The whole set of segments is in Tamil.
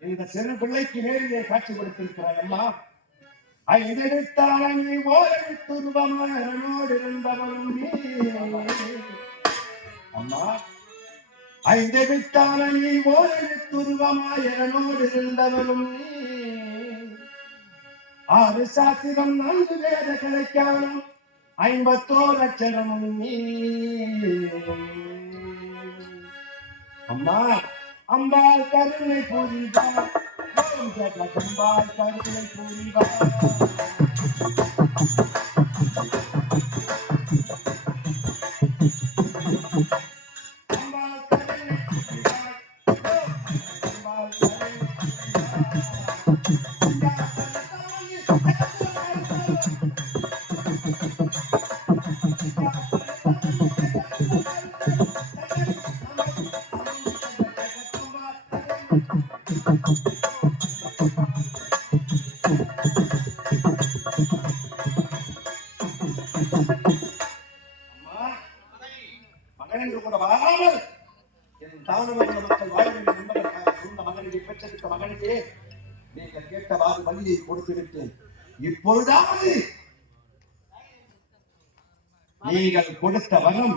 இந்த சிறு பிள்ளைக்கு நேரிலே காட்சி கொடுத்திருக்கிறாய் அம்மா. ஐந்தெழுத்தான நீ ஓரெழுத்துருவமோடு இருந்தவளும் நீ அம்மா. ஐந்தெழுத்தான நீ ஓரெழுத்துருவமாயனோடு இருந்தவளும் நீ. ஆறு சாத்திரம் 4 வேத கிடைக்காலும் 51 அச்சரமும் நீ அம்மா. அம்பாள் கருணை புரிவார், அம்பாள் கருணை புரிவார். நீங்கள் கேட்டவாறு வழியை கொடுத்திருக்கேன். இப்பொழுதாவது நீங்கள் கொடுத்த வரம்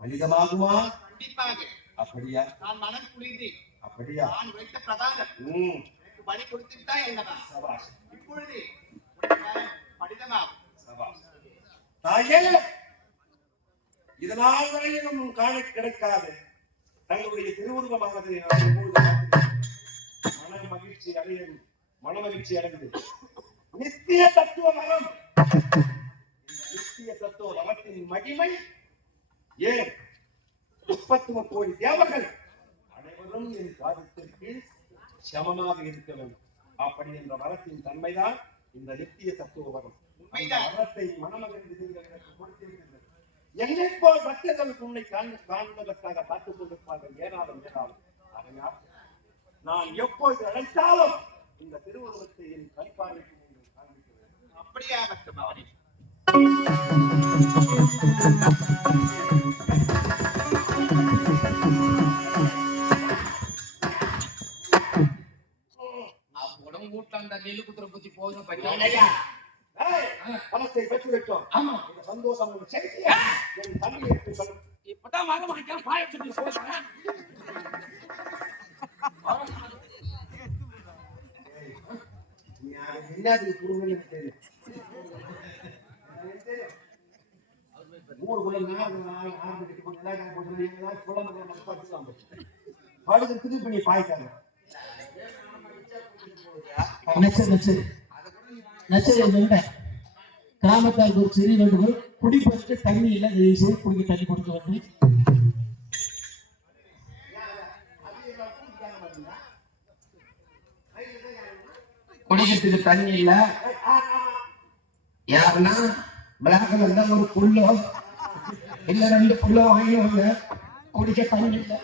பலிதமாகுமா? அப்படியா? நான் மனம் புரிந்து அப்படியா? நான் வைத்த பிரகாரம் பலி கொடுத்துட்டா என்னவா? சபாஷ். இப்பொழுது பலிதமாகும். சபாஷ். தாயே, இதனால் வரையிலும் காண கிடைக்காது தங்களுடைய திருவுருவமானதை மகிழ்ச்சி அடையும், மனமகிழ்ச்சி அடைந்து நித்திய தத்துவ மரம். நித்திய தத்துவ மரத்தின் மகிமை ஏன் 33 கோடி தேவர்கள் அனைவரும் என் காரியத்திற்கு சமமாக இருக்க வேண்டும். அப்படி என்ற மரத்தின் தன்மைதான் இந்த நித்திய தத்துவ மரம். மரத்தை மனமகிழ்ந்து நீங்கள் எனக்கு கொடுத்திருக்கின்றது. என்னை போல் பக்தர்களுக்கு உன்னை காண்பதற்காக பார்த்துக் கொண்டிருப்பார்கள். ஏனாலும் அதனால் நான் எப்போது அழைத்தாலும் இந்த திருவுருவத்தை என் கண்பார்வைக்கு காண்பிக்க வேண்டும். அப்படியே ஆகட்டும். அவனே அந்த நெல்லு குத்துற புத்தி போதும் பணத்தை பெற்று விட்டோம். ஆமா, இந்த சந்தோஷம் என் தம்பி எடுத்து சொல்லும். இப்பதான் வர மாட்டேன் பாயத்துக்கு சொல்றேன். என்னது குடும்பம் தெரியும். ஊருக்குள்ள கட்டி போட்டு படுக்கிறதுக்கு இப்ப நீ பாய்க்காங்க கிராமத்தாருக்கு ஒரு சிறிய வேண்டுகோள், குடிப்பதற்கு தண்ணி இல்லை, குடிக்க தண்ணி கொடுக்க வேண்டும். குடிக்கிறதுக்கு தண்ணி இல்ல, யாருன்னா பிளாக்ல இருந்தா ஒரு புல்லோ இல்ல 2 புல்லோ வாங்கிடுவாங்க. குடிக்க தண்ணி இல்ல.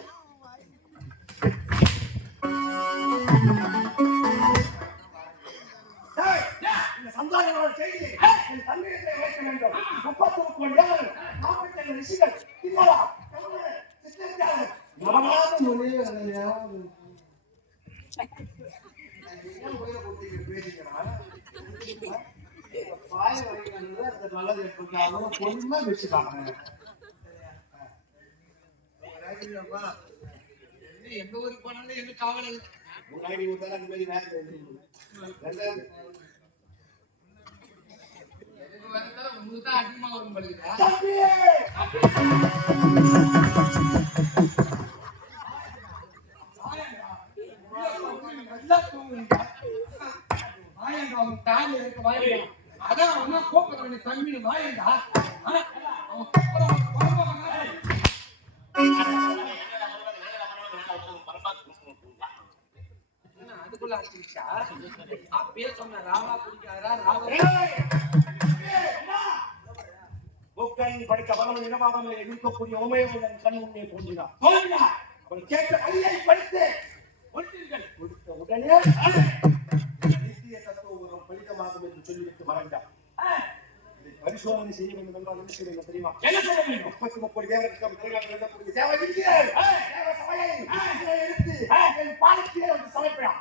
சந்தானங்களோட செய்தி தமிழகத்தை வைக்க வேண்டும். 33 கோடி யார் 47 ரிஷிகள் இல்லையா பொறுமை வச்சுக்காங்க. எங்க ஊருக்கு போனாலும் எங்க காவல் முன்னாடி அந்த மாதிரி உங்களுக்கு தான் அதிகமா வரும் படுகிறா. அதான் அவனா கோப்பை தம்பி வாயண்டா. அதுக்குள்ள ஆச்சுச்சா அப்பயே சொன்ன ராவா குடிக்காதா ராவா படிக்க வளம் இனவாதம் இருக்கக்கூடிய உமையவன் கண் உண்மையை தோன்றினார். அவன் கேட்ட அழியை படித்து கொடுத்த உடனே நித்திய தத்துவம் பலிதமாகும் என்று சொல்லிவிட்டு மறைந்தார். பரிசோதனை செய்ய வேண்டும் என்றால் என்ன செய்ய வேண்டும் தெரியுமா? 33 கோடி தேவர்களுக்கு எழுதக்கூடிய தேவ சபையை எடுத்து பாலத்திலே வந்து சமைக்கிறான்.